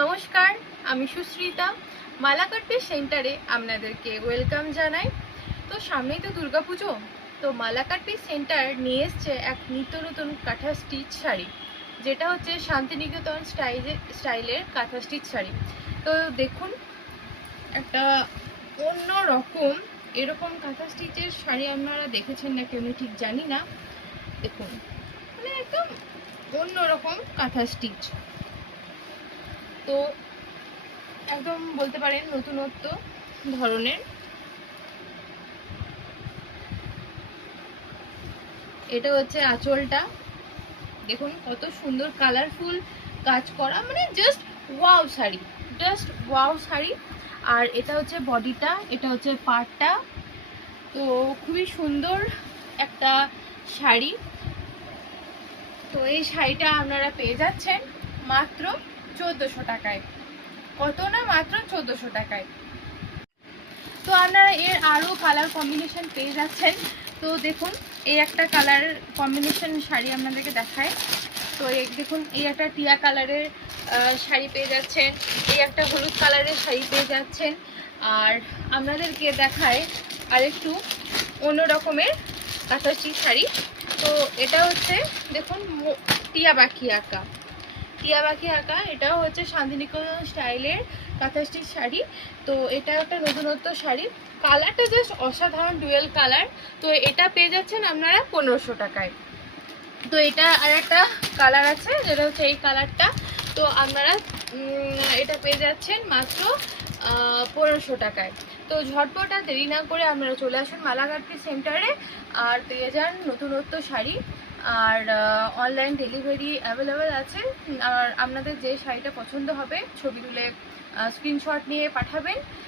নমস্কার, আমি সুশ্রিতা। মালাকাট পিস সেন্টারে আপনাদেরকে ওয়েলকাম জানাই। তো সামনেই তো দুর্গাপুজো, তো মালাকাট পিস সেন্টার নিয়ে এসছে এক নিত্য নতুন কাঁথা স্টিচ শাড়ি, যেটা হচ্ছে শান্তিনিকেতন স্টাইলের কাঁথা স্টিচ শাড়ি। তো দেখুন, একটা অন্য রকম এরকম কাঁথা স্টিচের শাড়ি আপনারা দেখেছেন নাকি আমি ঠিক জানি না। দেখুন, মানে একদম অন্যরকম কাঁথা স্টিচ। তো একদম বলতে পারেন নতুনত্ব ধরনের। এটা হচ্ছে আঁচলটা, দেখুন কত সুন্দর কালারফুল কাজ করা, মানে just wow sari, just wow sari. আর এটা হচ্ছে বডিটা, এটা হচ্ছে পাড়টা। তো খুবই সুন্দর একটা শাড়ি। তো এই শাড়িটা আপনারা পেয়ে যাচ্ছেন মাত্র 1400 টাকায়। কত না, মাত্র 1400 টাকায়। তো আপনারা এর আরও কালার কম্বিনেশন পেয়ে যাচ্ছেন। তো দেখুন, এই একটা কালার কম্বিনেশন শাড়ি আপনাদেরকে দেখায়। তো এই দেখুন, এই একটা টিয়া কালারের শাড়ি পেয়ে যাচ্ছেন, এই একটা হলুদ কালারের শাড়ি পেয়ে যাচ্ছেন। আর আপনাদেরকে দেখায় আরেকটু অন্য রকমের কাঁথা স্টিচ শাড়ি। তো এটা হচ্ছে দেখুন টিয়া পাখি আঁকা, টিয়া পাখি আঁকা। এটাও হচ্ছে শান্তিনিকেতন স্টাইলের কাঁথা স্টিচ শাড়ি। তো এটা একটা নতুনত্ব শাড়ি, কালারটা জাস্ট অসাধারণ, ডুয়েল কালার। তো এটা পেয়ে যাচ্ছেন আপনারা 1500 টাকায়। তো এটা আর একটা কালার আছে, যেটা হচ্ছে এই কালারটা। তো আপনারা এটা পেয়ে যাচ্ছেন মাত্র 1500 টাকায়। তো ঝটপট আর দেরি না করে আপনারা চলে আসুন মালাকাট পিস সেন্টারে, আর পেয়ে যান নতুনত্ব শাড়ি। আর অনলাইন ডেলিভারি অ্যাভেলেবেল আছে। আর আপনাদের যে শাড়িটা পছন্দ হবে ছবি তুলে স্ক্রিনশট নিয়ে পাঠাবেন,